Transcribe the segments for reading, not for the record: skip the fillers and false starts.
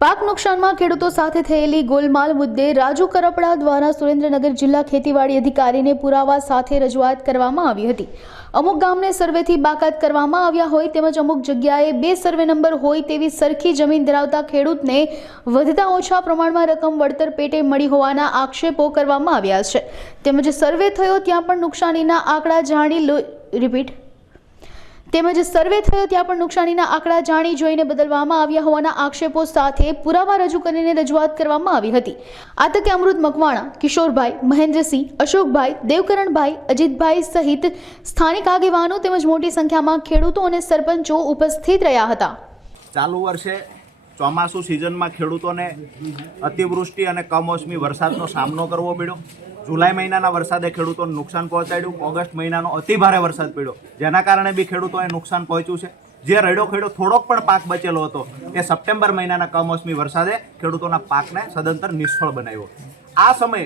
પાક નુકસાનમાં ખેડૂતો સાથે થયેલી ગોલમાલ મુદ્દે રાજુ કરપડા દ્વારા સુરેન્દ્રનગર જિલ્લા ખેતીવાડી અધિકારીને પુરાવા સાથે રજૂઆત કરવામાં આવી હતી। અમુક ગામને સર્વેથી બાકાત કરવામાં આવ્યા હોય તેમજ અમુક જગ્યાએ 2 સર્વે નંબર હોય તેવી સરખી જમીન ધરાવતા ખેડૂતને વધતા ઓછા પ્રમાણમાં રકમ વળતર પેટે મળી હોવાના આક્ષેપો કરવામાં આવ્યા છે। તેમજ સર્વે થયો ત્યાં પણ નુકસાનીના આંકડા જાણી જોઈને બદલવામાં આવ્યા હોવાના આક્ષેપો સાથે પુરાવા રજૂ કરીને રજૂઆત કરવામાં આવી હતી। આ તકે અમૃત મકવાણા, કિશોરભાઈ, મહેન્દ્રસિંહ, અશોકભાઈ, દેવકરણભાઈ, અજીતભાઈ સહિત સ્થાનિક આગેવાનો તેમજ મોટી સંખ્યામાં ખેડૂતો અને સરપંચો ઉપસ્થિત રહ્યા હતા। ચાલુ વર્ષે ચોમાસુ સિઝનમાં ખેડૂતોને અતિવૃષ્ટિ અને કમોસમી વરસાદનો સામનો કરવો પડ્યો। जुलाई महीना वरसादे खेडूतों नुकसान पहुंचाड्યું। ऑगस्ट महीना अति भारे वरसाद पड्यो जेना कारणे बी खेडूतोए नुकसान पहुंच्યું છે। जे रड़ो खेडो थोड़ोक पण पाक बचेलो हतो ए सप्टेम्बर महीना कमोसमी वरसादे खेडूतोना पाकने सदंतर निष्फळ बनाव्यो। आ समये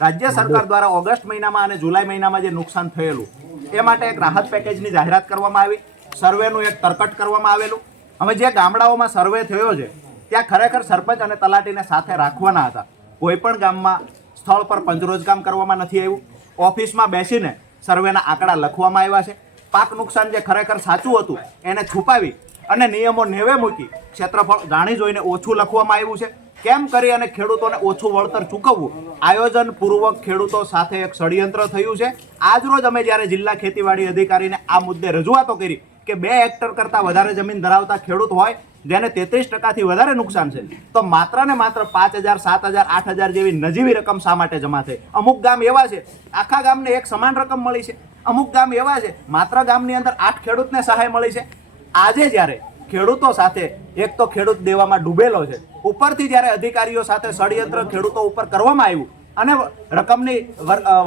राज्य सरकार द्वारा ऑगस्ट महीनामां अने जुलाई महीनामां जे नुकसान थयेलुं ए माटे एक राहत पेकेजनी जाहेरात करवामां आवी। सर्वेनुं एक तर्कट करवामां आवेलुं। हवे जे गामडाओमां सर्वे थयो छे त्यां खरेखर सरपंच अने तलाटीने साथे राखवाना हता। कोईपण गाममां स्थल पर पंचरोजकाम करवामां नथी आव्युं। ऑफिसमां बेसीने सर्वेना आंकड़ा लखवामां आव्या छे। पाक नुकसान जे खरेखर साचुं हतुं एने छुपावी अने नियमो नेवे मूकी क्षेत्रफळ जाणी जोईने ओछुं लखवामां आव्युं छे। केम करी अने खेडूतोने ओछुं वळतर चूकवવું आयोजनपूर्वक खेडूतो साथे एक षड्यंत्र थयुं छे। આજરોજ અમે જ્યારે જિલ્લા ખેતીવાડી અધિકારીને આ મુદ્દે રજૂઆતો કરી કે 2 હેક્ટર કરતાં વધારે જમીન ધરાવતા ખેડૂત હોય જેને 33% વધારે નુકસાન છે તો માત્ર ને માત્ર 5000, 7000, 8000 જેવી નજીવી રકમ શા માટે જમા થઈ? અમુક ગામ એવા છે આખા ગામને એક સમાન રકમ મળી છે। અમુક ગામ એવા છે માત્ર ગામની અંદર 8 ખેડૂતને સહાય મળી છે। આજે જ્યારે ખેડૂતો સાથે એક તો ખેડૂત દેવામાં ડૂબેલો છે, ઉપરથી જ્યારે અધિકારીઓ સાથે ષડયંત્ર ખેડૂતો ઉપર કરવામાં આવ્યું અને રકમની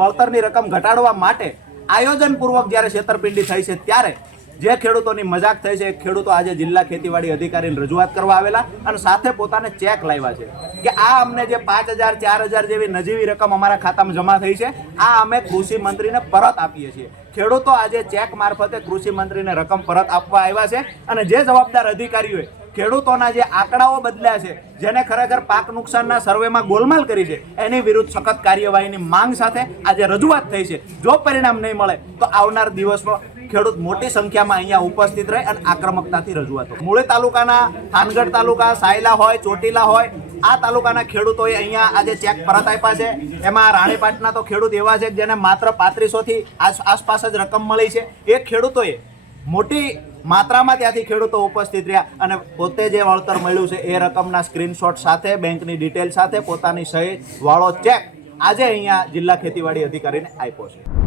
વળતરની રકમ ઘટાડવા માટે આયોજનપૂર્વક જ્યારે છેતરપિંડી થઈ છે ત્યારે જે ખેડૂતોની મજાક થઈ છે ખેડૂતો આજે જિલ્લા ખેતીવાડી અધિકારીને રજૂઆત કરવા આવેલા અને સાથે પોતાને ચેક લાવ્યા છે કે આ અમને જે 5000, 4000 જેવી નજીવી રકમ અમારા ખાતામાં જમા થઈ છે આ અમે કૃષિ મંત્રીને પરત આપીએ છીએ। ખેડૂતો આજે ચેક મારફતે કૃષિ મંત્રીને રકમ પરત આપવા આવ્યા છે અને જે જવાબદાર અધિકારીઓએ ખેડૂતોના જે આંકડાઓ બદલ્યા છે જેને ખરેખર પાક નુકસાનના સર્વેમાં ગોલમાલ કરી છે એની વિરુદ્ધ સખત કાર્યવાહીની માંગ સાથે આજે રજૂઆત થઈ છે। જો પરિણામ નહીં મળે તો આવનાર દિવસમાં ખેડૂત મોટી સંખ્યામાં અહીંયા ઉપસ્થિત રહે અને આક્રમકતાથી રજૂઆતો। મૂળી તાલુકાના થાનગઢ તાલુકા, સાયલા હોય, ચોટીલા હોય આ તાલુકાના ખેડૂતોએ અહીંયા આજે ચેક પરત આપ્યા છે। એમાં રાણીપાટના તો ખેડૂત એવા છે જેને માત્ર 3500 થી આસપાસ જ રકમ મળી છે। એ ખેડૂતોએ મોટી માત્રામાં ત્યાંથી ખેડૂતો ઉપસ્થિત રહ્યા અને પોતે જે વળતર મળ્યું છે એ રકમના સ્ક્રીનશોટ સાથે બેંકની ડિટેલ સાથે પોતાની સહી વાળો ચેક આજે અહીંયા જિલ્લા ખેતીવાડી અધિકારીને આપ્યો છે।